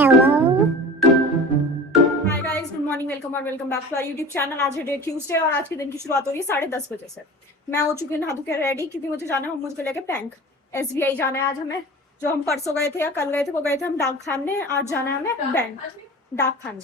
हाय guys, good morning, welcome और welcome back to our YouTube channel. आज है day Tuesday और आज के दिन की शुरुआत हो रही है 10:30 बजे से। मैं हो चुकी हूँ नहा धो के रेडी, क्योंकि मुझे जाना है मुझको लेके बैंक। SBI जाना है आज हमें। जो हम परसों गए थे या कल गए थे वो गए थे हम डाक खाने, आज जाना है हमें बैंक, डाक खाने।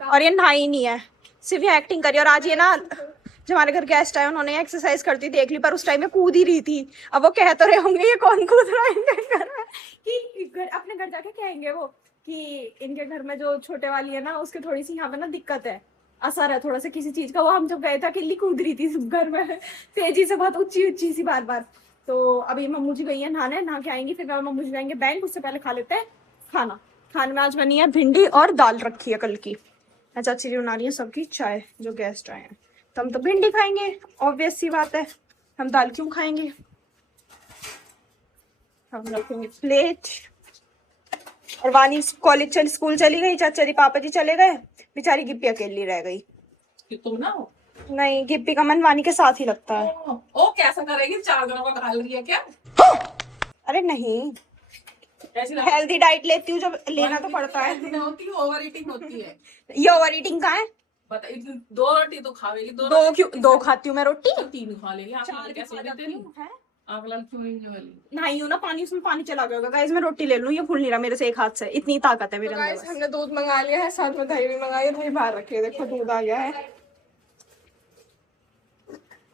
और ये नहाई नहीं है, सिर्फ ये एक्टिंग करी। और आज ये ना जो हमारे घर गेस्ट आए उन्होंने एक्सरसाइज करती देख ली, पर उस टाइम में कूद ही रही थी। अब वो कह तो रहे होंगे ये कौन कूद रहा है इनके घर में, कि अपने घर जाके कहेंगे वो कि इनके घर में जो छोटे वाली है ना उसके थोड़ी सी यहाँ पे ना दिक्कत है, असर है थोड़ा सा किसी चीज का। वो हम जब गए थे अकेली कूद रही थी घर में तेजी से, बहुत ऊंची ऊंची सी बार बार। तो अभी मम्मू जी गई है नहाने, नहा के आएंगी, फिर मम्मू जी जाएंगे बैंक। उससे पहले खा लेते हैं खाना। खाने में आज बनी है भिंडी और दाल रखी है कल की। चाची जी बना रही है सबकी चाय जो गेस्ट आए हैं। तो हम तो भिंडी खाएंगे, ऑब्वियस सी बात है। हम दाल क्यों खाएंगे। हम रखेंगे प्लेट। और वानी कॉलेज स्कूल चली गई, चाचा जी पापा जी चले गए, बेचारी गिप्पी अकेली रह गई। तुम ना हो? नहीं, गिप्पी का मन वानी के साथ ही लगता है। ओ कैसा करेगी, 4 दिनों का खा रही है क्या? अरे नहीं, ऐसी हेल्दी डाइट लेती हूँ जब लेना तो पड़ता है। होती है, ओवर ईटिंग होती है। ये ओवर ईटिंग का है। बता, 2 रोटी तो खावेगी, दो क्यों, 2 खाती हूँ मैं रोटी, 3 खा लेगी। आप 4 कैसे खा देते जाती नहीं? हूँ है। आप लड़की होंगे वाली नहीं हूँ ना, पानी उसमें पानी चला गया होगा। गाइस मैं रोटी ले लूँ, ये फूल नहीं रहा मेरे से एक हाथ से, इतनी ताकत है मेरे अंदर। गाइस हमने दूध मंगा लिया है, साथ में दही भी मंगाई है। दही बाहर रखी है, देखो दूध आ गया है।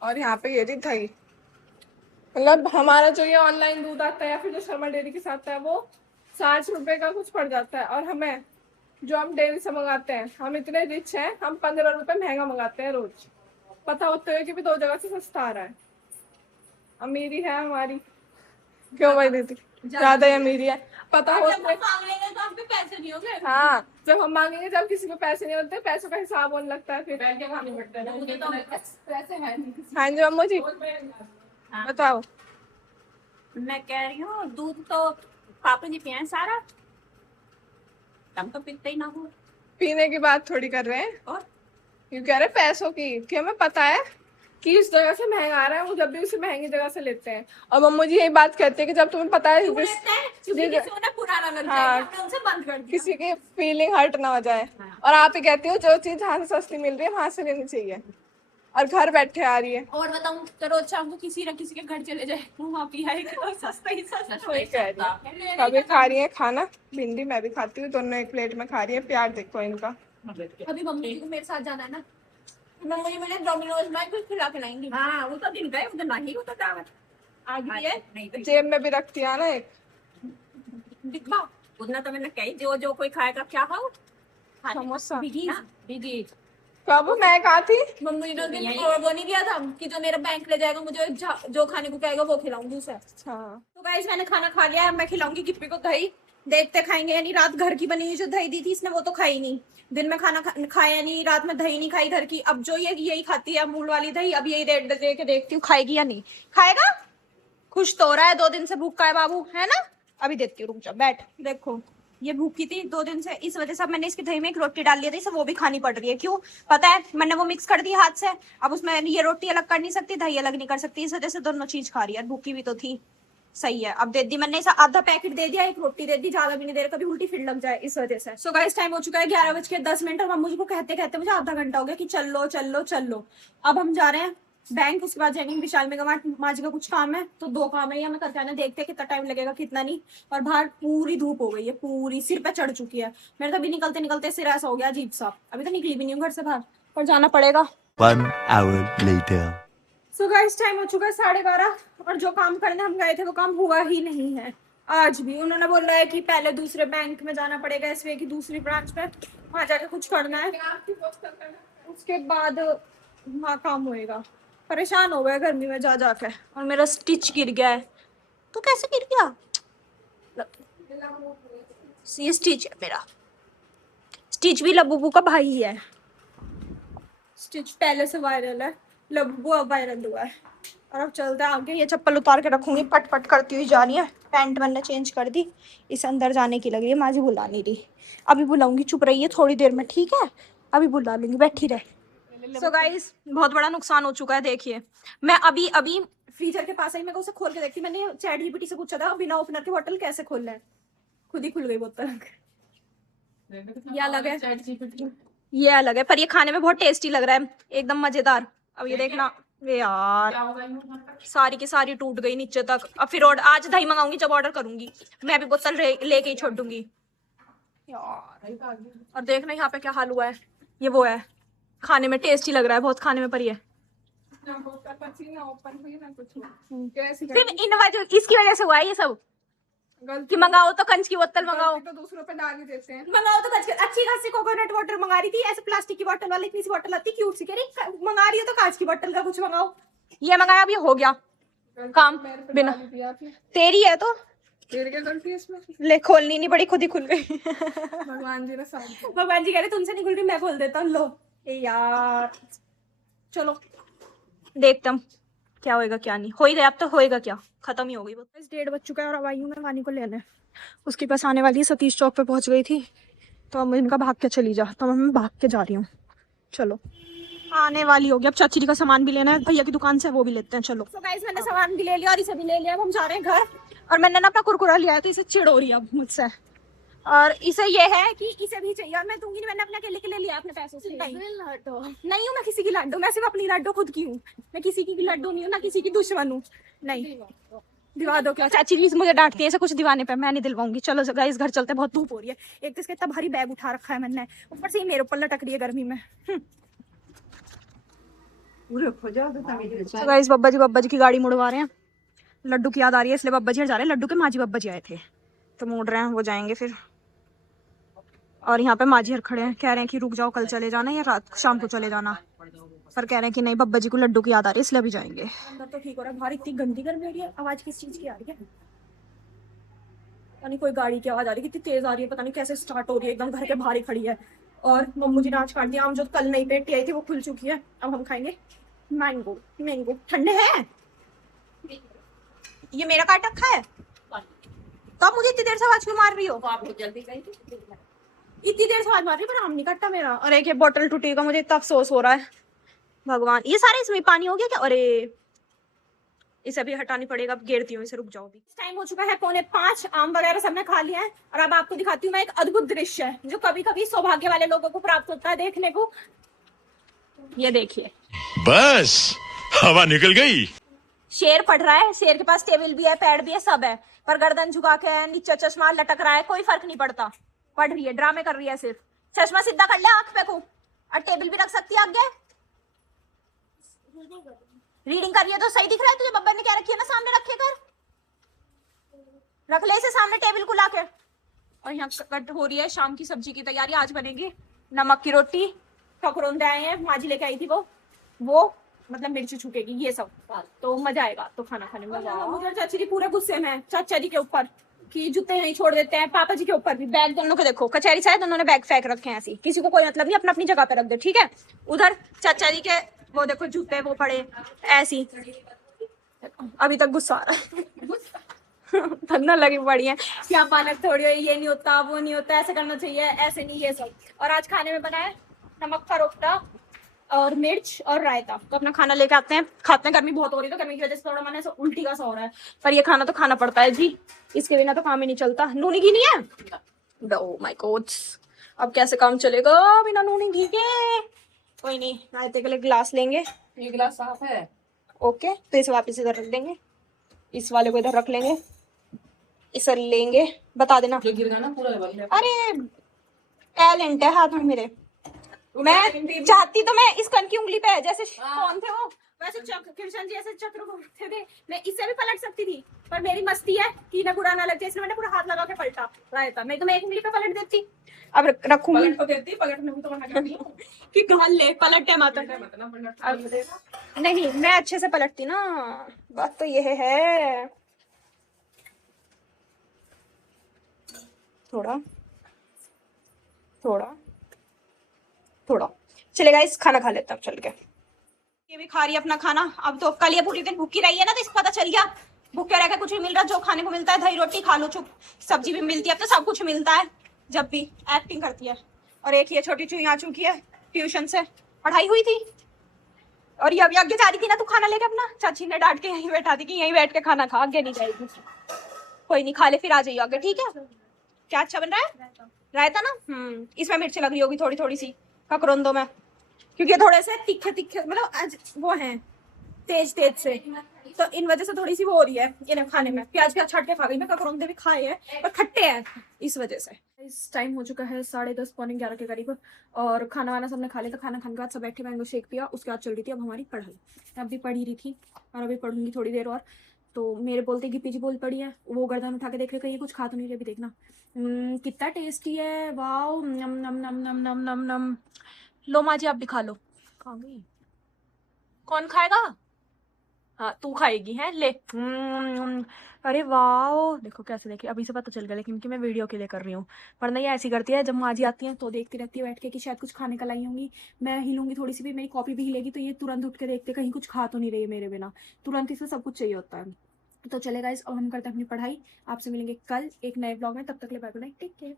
और यहाँ पे ये थी दही। मतलब हमारा जो ये ऑनलाइन दूध आता है या फिर जो शर्मा डेयरी के साथ आता है वो 60 रुपए का कुछ पड़ जाता है। और हमें जो हम डेयरी से मंगाते हैं, हम इतने रिच हैं, हम 15 रुपए महंगा मंगाते हैं रोज, पता होते हुए कि भी 2 जगह से सस्ता आ रहा है। अमीरी है हमारी। क्यों भाई दीदी, ज्यादा ही अमीरी है। पता होता है तो आपके पैसे नहीं होंगे। हाँ, जब हम मांगेंगे, जब किसी को पैसे नहीं होते, पैसों का हिसाब होने लगता है फिर। बैठ के खाने पड़ते हैं। पैसे है नहीं। हाँ जी अम्मू जी, बताओ। मैं कह रही हूँ दूध तो पापा जी पिए सारा, हम तो पीते ही ना हो। पीने की बात थोड़ी कर रहे हैं, और क्यों कह रहे हैं पैसों की, कि हमें पता है कि इस जगह से महंगा आ रहा है, वो जब भी उसे महंगी जगह से लेते हैं। और मम्मू जी यही बात कहते हैं कि जब तुम्हें पता है क्यों लेते हैं? क्योंकि किसी को ना पुराना लग हाँ, जाए, हमने उनसे बंद कर दिया। किसी की फीलिंग हर्ट ना हो जाए। और आप ही कहती हो जो चीज जहाँ से सस्ती मिल रही है वहां से लेनी चाहिए, और घर बैठे आ रही है। और बताऊं तो रोज शाम को किसी न किसी के घर चले जाए, वहाँ पी आए तो सस्ता ही सस्ता। सही कह रही है। अभी खा रही है खाना, भिंडी मैं भी खाती हूँ, दोनों एक प्लेट में खा रही है। प्यार देखो इनका। अभी मम्मी जी को मेरे साथ जाना है ना, मम्मी जी मुझे डोमिनोज में कुछ खिला के लाएंगी। हाँ वो तो दिन गए, उधर नहीं, वो तो दावत आज भी है। नहीं तो जेब में भी रखती है ना एक डिब्बा, उतना तो मैंने कही जो जो कोई खाएगा क्या खाओ, समोसा। बिगी। कब मैं कहा थी? मम्मी ने वो नहीं दिया था कि जो मेरा बैंक ले जाएगा मुझे जो खाने को कहेगा वो खिलाऊंगी उसे। हाँ तो गाइस मैंने खाना खा लिया है, मैं खिलाऊंगी गिप्पी को दही। देखते खाएंगे यानी, रात घर की बनी हुई जो दही दी थी इसने वो तो खाई नहीं, दिन में खाना खाया नहीं, रात में दही नहीं खाई घर की। अब जो ये यही खाती है अमूल वाली दही, अब यही दे के देखती हूँ खाएगी या नहीं खाएगा। खुश तो हो रहा है, 2 दिन से भूखा है बाबू, है ना। अभी देती हूँ, रुक जा, बैठ। देखो ये भूखी थी 2 दिन से, इस वजह से मैंने इसकी दही में एक रोटी डाल दी थी, इसे वो भी खानी पड़ रही है। क्यों पता है, मैंने वो मिक्स कर दी हाथ से, अब उसमें ये रोटी अलग कर नहीं सकती, दही अलग नहीं कर सकती, इस वजह से दोनों चीज खा रही है। भूखी भी तो थी, सही है। अब दे दी मैंने इसे, आधा पैकेट दे दिया, एक रोटी दे दी, ज्यादा भी नहीं दे रहा, कभी उल्टी फिर लग जाए इस वजह से। सो गाइस टाइम हो चुका है 11:10 और मम्मी जी को कहते कहते मुझे आधा घंटा हो गया कि चल लो चल लो चल लो। अब हम जा रहे हैं बैंक, उसके बाद जाएंगे विशाल मेगा मार्ट का कुछ काम है, तो 2 काम है, हमें करके आना, देखते हैं कितना टाइम लगेगा कितना नहीं। और बाहर पूरी धूप हो गई है, पूरी सिर पे चढ़ चुकी है। मेरे तो अभी निकलते निकलते सिर ऐसा हो गया अजीब सा, अभी तो निकली भी नहीं हूँ घर से बाहर, पर जाना पड़ेगा। 1 hour later. So guys time हो चुका है 12:30 और जो काम करने हम गए थे वो काम हुआ ही नहीं है आज भी। उन्होंने बोला है कि पहले दूसरे बैंक में जाना पड़ेगा, SBI की दूसरी ब्रांच में, वहां जाके कुछ करना है, उसके बाद वहाँ काम होएगा। परेशान हो गए गर्मी में जा जाके, और मेरा स्टिच गिर गया है। तो कैसे गिर गया? ये स्टिच है मेरा, स्टिच भी लबूबू का भाई है। स्टिच पहले से वायरल है, लबू अब वायरल हुआ है। और अब चलता है आगे, ये चप्पल उतार के रखूंगी, पट पट करती हुई जा रही है। पैंट मैंने चेंज कर दी, इसे अंदर जाने की लग रही है, माँ जी बुला नहीं रही। अभी बुलाऊंगी, चुप रही है थोड़ी देर में, ठीक है, अभी बुला लूंगी, बैठी रहे। सो गाइस बहुत बड़ा नुकसान हो चुका है, देखिए। मैं अभी अभी फ्रीजर के पास आई, मैं उसे खोल के देखती, मैंने चैट जीपीटी से पूछा था बिना ओपनर के बोतल कैसे खोलना है, खुद ही खुल गई बोतल। ये अलग है, चैट जीपीटी ये अलग है, पर ये खाने में बहुत टेस्टी लग रहा है, एकदम मजेदार। अब ये देखना, वे यार क्या होगा इन सारी की सारी टूट गई नीचे तक। अब फिर आज दही मंगाऊंगी, जब ऑर्डर करूंगी मैं भी बोतल लेके ही छोड़ दूंगी यार। और देखना यहाँ पे क्या हाल हुआ है, ये वो है, खाने में टेस्टी लग रहा है बहुत, खाने में पर ये ना होता पसीना ओपन हुई ना कुछ हुआ। कैसी फिर इन वजह इसकी वजह से हुआ है ये सब गलती कि मंगाओ तो कंच की बोतल मंगाओ, गलती तो दूसरों पे डाल ही देते हैं। मंगाओ तो कंच की। अच्छी खासी कोकोनट वाटर मंगा रही थी, ऐसे प्लास्टिक की बोतल वाली इतनी सी बोतल आती क्यूट सी, कह रही मंगा रही हो तो कांच की बोतल का कुछ मंगाओ। ये मंगाया, अब ये हो गया काम मेरे पे बिना, डाल ही दिया आपने। तेरी है तो तेरी क्या गलती है इसमें? ले, खोलनी नहीं पड़ी, खुद ही खुल गई। भगवान जी ने साथ दिया। भगवान जी कह रहे तुमसे नहीं खुल रही, मैं खोल देता हूँ, लो। ए यार चलो देखता हूँ क्या होएगा क्या नहीं। हो ही गया, अब तो होएगा क्या, खत्म ही हो गई। बस 1:30 बज चुका है और अब आई हूँ मैं वानी को लेने, उसके पास आने वाली है, सतीश चौक पे पहुंच गई थी तो अब इनका भाग के चली जा, तो मैं भाग के जा रही हूँ। चलो आने वाली होगी, अब चाची जी का सामान भी लेना है, भैया की दुकान से वो भी लेते हैं। चलो so guys, मैंने सामान भी ले लिया और इसे भी ले लिया, अब हम जा रहे हैं घर। और मैंने ना अपना कुरकुरा लिया तो इसे चिढ़ हो रही है अब मुझसे, और इसे ये है कि इसे भी चाहिए और मैं दूंगी नहीं, मैंने अपने अकेले के लिए लिया अपने पैसों से। नहीं हूँ मैं किसी की लड्डू, मैं सिर्फ अपनी लड्डू खुद की हूँ, मैं किसी की लड्डू नहीं हूँ, ना किसी की दुश्मन हूँ। नहीं दिवा दो क्या, चाची जी मुझे डांटती है ऐसे कुछ दिवाने पे, मैं नहीं दिलवाऊंगी। चलो गाइस घर चलते, बहुत धूप हो रही है, एक तो इसका इतना भारी बैग उठा रखा है मैंने, ऊपर से ये मेरे ऊपर लटक रही है गर्मी में। गाइस बब्बा जी की गाड़ी मुड़वा रहे हैं, लड्डू की याद आ रही है इसलिए बब्बा जी जा रहे हैं, लड्डू के माजी बब्बा जी आए थे तो मोड़ रहे हैं, वो जाएंगे फिर। और यहाँ पे माजी हर खड़े हैं, कह रहे हैं कि रुक जाओ, कल चले जाना या रात शाम को चले जाना, पर कह रहे हैं कि नहीं बब्बा जी को लड्डू की याद आ रही है इसलिए अभी जाएंगे। अंदर तो ठीक हो रहा है, बाहर इतनी गंदी गर्मी हो रही है। आवाज किस चीज की आ रही है, पता नहीं कोई गाड़ी की आवाज आ रही है, कितनी तेज आ रही है, पता नहीं कैसे स्टार्ट हो रही है, एकदम घर के बाहर ही खड़ी है। और मम्मू जी ने आज काट दिया आम, जो कल नई पेटी आई थी वो खुल चुकी है, अब हम खाएंगे मैंगो। मैंगो ठंडे है, ये मेरा काट रखा है तो आप मुझे इतनी देर से आवाज क्यों मार रही हो? आप बहुत जल्दी गई थी। इतनी देर से आवाज मार रही है पर आम नहीं काटा मेरा। और एक ये बोतल टूटी का, मुझे इतना अफसोस हो रहा है भगवान। ये सारे इसमें पानी हो गया क्या? अरे इसे भी हटानी पड़ेगा, अब गिरती हूँ इसे, रुक जाओ भी। टाइम हो चुका है 4:45, आम वगैरह सबने खा लिया है और अब आपको दिखाती हूँ मैं एक अद्भुत दृश्य जो कभी कभी सौभाग्य वाले लोगों को प्राप्त होता है देखने को। ये देखिए, बस हवा निकल गई। शेर पढ़ रहा है, शेर के पास टेबल भी है, पैड भी है, सब है, पर गर्दन झुका के है, नीचे चश्मा लटक रहा है, कोई फर्क नहीं पड़ता। पढ़ रही है, ड्रामे कर रही है सिर्फ। चश्मा सीधा कर ले आंख पे को, और टेबल भी रख सकती है आगे। रीडिंग कर रही है तो सही दिख रहा है तुझे, बब्बर ने क्या रखी है ना सामने, रखे कर, रख ले इसे सामने टेबल को लाके। और यहाँ कट हो रही है शाम की सब्जी की तैयारी, आज बनेगी नमक की रोटी, ठकुरौंदे आए हैं, माजी लेके आई थी वो मतलब मिर्ची छूटेगी ये सब, तो मजा आएगा तो खाना खाने में। मुझे चाची जी पूरे गुस्से में चाचा जी के ऊपर कि जूते नहीं छोड़ देते हैं, पापा जी के ऊपर भी। बैग दोनों के देखो, कचहरी से दोनों ने बैग फेंक रखे हैं ऐसी, किसी को कोई मतलब नहीं, अपना अपनी जगह पे रख दे, ठीक है। उधर चाचा जी के वो देखो जूते वो पड़े ऐसी, अभी तक गुस्सा आ रहा है। धन्ना लगी पड़ी है, क्या पालक थोड़ी हो, ये नहीं होता वो नहीं होता, ऐसे करना चाहिए, ऐसे नहीं, ये सब। और आज खाने में बना है नमक का रोकटा और मिर्च और रायता, तो अपना खाना लेके आते हैं, खाते हैं। गर्मी बहुत हो रही है तो गर्मी की वजह से थोड़ा मन ऐसा उल्टी का सा हो रहा है, पर ये खाना तो खाना पड़ता है जी, इसके बिना तो काम ही नहीं चलता। नूनी घी नहीं है, ओह माय गॉड, अब कैसे काम चलेगा बिना नूनी घी के। कोई नहीं, रायते के लिए गिलास लेंगे, ये गिलास साफ है। ओके, तो इसे वापस इधर रख देंगे, इस वाले को इधर रख लेंगे, इसे लेंगे, बता देना जो गिर गया ना पूरा वाली। अरे टैलेंट है हाथ में मेरे, मैं चाहती तो मैं इस कन की उंगली पे जैसे कौन थे वो वैसे कृष्ण जी ऐसे चक्र घूमते थे, मैं इससे भी पलट सकती थी, पर मेरी मस्ती है कि ना बुरा ना लग जाए, इसलिए मैंने पूरा हाथ लगा के पलटा रायता। मैं तो मैं एक उंगली पे पलट देती, अब रखूंगी पलट तो देती, पलटने में तो मना करती हूँ कि गाल ले पलटे माता। नहीं मैं अच्छे से पलटती ना, बात तो ये है। थोड़ा थोड़ा थोड़ा चलेगा, इस खाना खा लेते हैं चल के। ये भी खा रही है अपना खाना, अब तो कल ये पूरी दिन भूखी रही है ना, तो इसको पता चल गया भूखे रह के कुछ भी मिल रहा, जो खाने को मिलता है दही रोटी खा लो चुप, सब्जी भी मिलती है, अब तो सब कुछ मिलता है, जब भी एक्टिंग करती है। और एक ये छोटी चुई आ चुकी है ट्यूशन से, पढ़ाई हुई थी और ये अभी आगे जा रही थी ना, तू खाना लेके अपना, चाची ने डांट के यहीं बैठा दी कि यहीं बैठ के खाना खा, आगे नहीं जाएगी। कोई नहीं, खा ले फिर आ जाइए आगे, ठीक है। क्या अच्छा बन रहा है? रायता ना। इसमें मिर्ची लग रही होगी थोड़ी थोड़ी सी ककरोंदो में, क्योंकि ये थोड़े से तीखे तीखे मतलब वो हैं तेज तेज से, तो इन वजह से थोड़ी सी वो हो रही है इन्हें खाने में। प्याज प्याज छाट के खा गई मैं, ककरोंदे भी खाए हैं पर खट्टे हैं इस वजह से। इस टाइम हो चुका है 10:30 पौने 11 के करीब, और खाना वाना सबने खा लिया था। खाना खाने के बाद सब बैठे, मैंगो शेक पिया, उसके बाद चल रही थी अब हमारी पढ़ाई। अब भी पढ़ ही रही थी और अभी पढ़ूंगी थोड़ी देर और। तो मेरे बोलते गिप्पी जी बोल पड़ी है, वो गर्दन उठा के देख रहे कहीं कुछ खा तो नहीं रही, अभी देखना। कितना टेस्टी है, वाओ, नम नम नम नम नम नम नम। लो माँ जी आप भी खा लो। कहाँ गई? कौन खाएगा? हाँ तू खाएगी है, ले। अरे वाह, देखो कैसे देखे, अभी से पता चल गया लेकिन कि मैं वीडियो के लिए कर रही हूँ, वरना ये ऐसी करती है जब माँ जी आती है तो देखती रहती है बैठ के कि शायद कुछ खाने का लाई होंगी। मैं हिलूंगी थोड़ी सी भी, मेरी कॉपी भी हिलेगी तो ये तुरंत उठ के देखते कहीं कुछ खा तो नहीं रही है मेरे बिना, तुरंत इसे सब कुछ चाहिए होता है। तो चलेगा इस, अब हम करते हैं अपनी पढ़ाई। आपसे मिलेंगे कल एक नए ब्लॉग में, तब तक के लिए बाय बाय, टेक केयर।